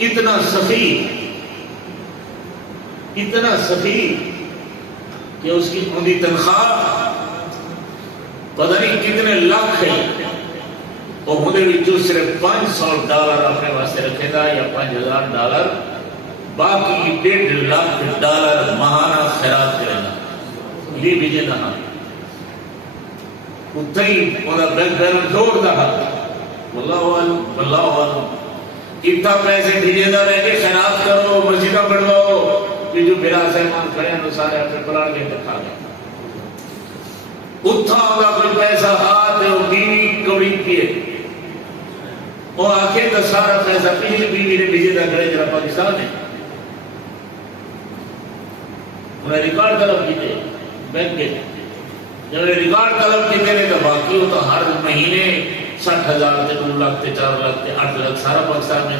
इतना सफी कि उसकी उनकी तनख्वाह पता नहीं कितने लाख है, और उन्हें सिर्फ $500 अपने वास्ते रखेगा या $5000, बाकी $1.5 लाख महाना खैरात करेगा। ये विजय ना उत्तर ही बैंक बैलेंस जोड़ रहा। इतना पैसे भेजेदा रह के खैरात करो, मस्जिद बनवाओ, ये जो मेरा सहमान खड़े हैं सारे अपने प्लान के दिखा गए। उत्था होगा कोई पैसा हाथ बीवी कौड़ी पिए और आके तो सारा पैसा पिछली बीवी ने भेजेदा करे जरा पाकिस्तान है। उन्हें रिकॉर्ड तलब किए बैंक के, जब रिकॉर्ड तलब किए तो बाकी हो तो हर महीने 60,000 से 2 लाख से 4 लाख से 8 लाख सारा पाकिस्तान में